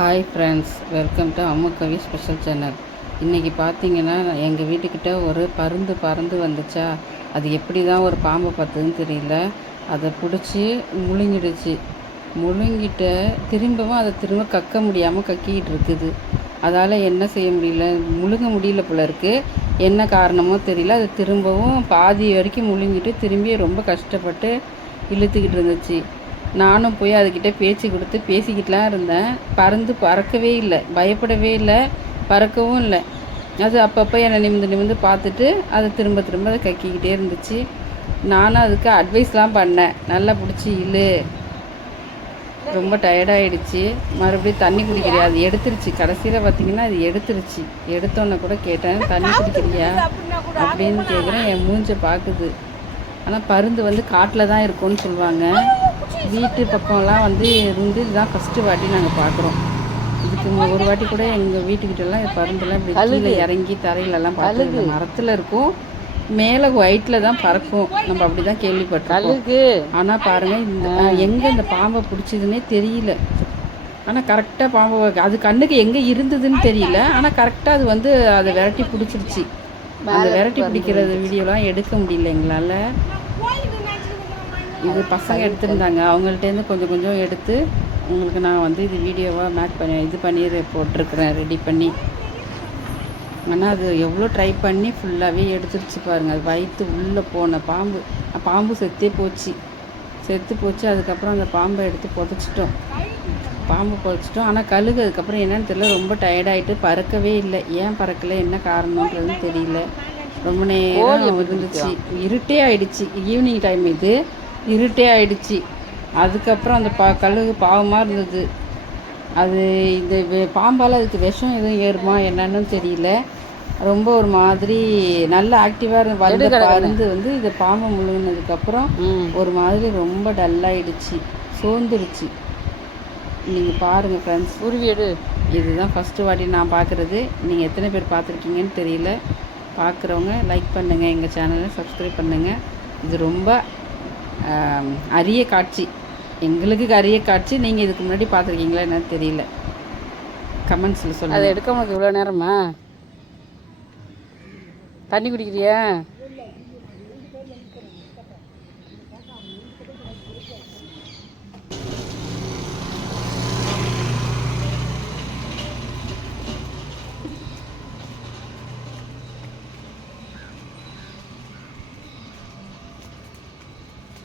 Hi friends, welcome to Ammu Kavi special channel. இன்றைக்கி பார்த்தீங்கன்னா எங்கள் வீட்டுக்கிட்ட ஒரு பருந்து பறந்து வந்துச்சா, அது எப்படி தான் ஒரு பாம்பை பார்த்ததுன்னு தெரியல. அதை பிடிச்சி முழுங்கிடுச்சு. முழுங்கிட்ட திரும்பவும் அதை திரும்ப கக்க முடியாமல் கக்கிக்கிட்டு இருக்குது. அதால் என்ன செய்ய முடியல, முழுங்க முடியல போல இருக்குது. என்ன காரணமோ தெரியல, அது திரும்பவும் பாதி வரைக்கும் முழுங்கிட்டு திரும்பி ரொம்ப கஷ்டப்பட்டு இழுத்துக்கிட்டு இருந்துச்சு. நானும் போய் அதுக்கிட்ட பேச்சு கொடுத்து பேசிக்கிட்டுலாம் இருந்தேன். பறக்கவே இல்லை, பயப்படவே இல்லை, பறக்கவும் இல்லை. அது அப்பப்போ என்னை நிமிந்து பார்த்துட்டு அதை திரும்ப அதை கக்கிக்கிட்டே இருந்துச்சு. நானும் அதுக்கு அட்வைஸ்லாம் பண்ணேன், நல்லா பிடிச்சி இழு, ரொம்ப டயர்டாகிடுச்சு, மறுபடியும் தண்ணி குடிக்கிறியா, அது எடுத்துருச்சு. கடைசியில் பார்த்திங்கன்னா அது எடுத்துருச்சு. எடுத்தோன்னே கூட கேட்டேன், தண்ணி குடிக்கிறியா அப்படின்னு கேட்குறேன். என் மூஞ்சை பார்க்குது. ஆனால் பருந்து காட்டில் தான் இருக்கும்னு சொல்லுவாங்க. வீட்டு பக்கம்லாம் இருந்து இதுதான் ஃபஸ்ட்டு வாட்டி நாங்கள் பார்க்குறோம். இதுக்கு ஒரு வாட்டி கூட எங்கள் வீட்டுக்கிட்டலாம் பருந்தெல்லாம் இப்படி கீழே இறங்கி தரையிலலாம் பார்த்து மரத்தில் இருக்கும், மேலே ஒயிட்டில் தான் பறக்கும். நம்ம அப்படி தான் கேள்விப்பட்டோம். ஆனால் பாருங்கள், இந்த எங்கே இந்த பாம்பை பிடிச்சதுன்னே தெரியல. ஆனால் கரெக்டாக பாம்பை அது கண்ணுக்கு எங்கே இருந்ததுன்னு தெரியல. ஆனால் கரெக்டாக அது அதை விரட்டி பிடிச்சிருச்சு. அந்த விரட்டி பிடிக்கிறது வீடியோலாம் எடுக்க முடியல எங்களால். இது பசங்க எடுத்திருந்தாங்க, அவங்கள்ட்டேருந்து கொஞ்சம் எடுத்து உங்களுக்கு நான் இது வீடியோவாக மேக் பண்ணி போட்டிருக்கிறேன், ரெடி பண்ணி. ஆனால் அது எவ்வளோ ட்ரை பண்ணி ஃபுல்லாகவே எடுத்துருச்சு பாருங்கள். அது வயிற்று உள்ளே போன பாம்பு செத்து போச்சு. அதுக்கப்புறம் அந்த பாம்பை எடுத்து புதைச்சிட்டோம். ஆனால் கழுகு அதுக்கப்புறம் என்னன்னு தெரியல, ரொம்ப டயர்டாகிட்டு பறக்கவே இல்லை. ஏன் பறக்கலை, என்ன காரணன்றதுன்னு தெரியல. ரொம்ப நேரம் இருந்துச்சு. இருட்டே ஆகிடுச்சு, ஈவினிங் டைம் இது, இருட்டே ஆகிடுச்சு. அதுக்கப்புறம் அந்த கழுகு பாவமாக இருந்தது. அது இந்த பாம்பால் அதுக்கு விஷம் எதுவும் ஏறுமா என்னன்னு தெரியல. ரொம்ப ஒரு மாதிரி நல்ல ஆக்டிவாக வந்த பருந்து இந்த பாம்பை முழுங்கினதுக்கப்புறம் ஒரு மாதிரி ரொம்ப டல்லாகிடுச்சு, சோர்ந்துருச்சு. நீங்கள் பாருங்கள் ஃப்ரெண்ட்ஸ், உருவியடு. இதுதான் ஃபஸ்ட்டு வாட்டி நான் பார்க்குறது. நீங்கள் எத்தனை பேர் பார்த்துருக்கீங்கன்னு தெரியல. பார்க்குறவங்க லைக் பண்ணுங்கள், எங்கள் சேனலை சப்ஸ்கிரைப் பண்ணுங்கள். இது ரொம்ப அரிய காட்சி, எங்களுக்கு அரிய காட்சி. நீங்கள் இதுக்கு முன்னாடி பார்த்துருக்கீங்களா என்னன்னு தெரியல, கமெண்ட்ஸில் சொல்லுங்கள். அதை எடுக்க உனக்கு இவ்வளோ நேரமா? தண்ணி குடிக்கிறியா?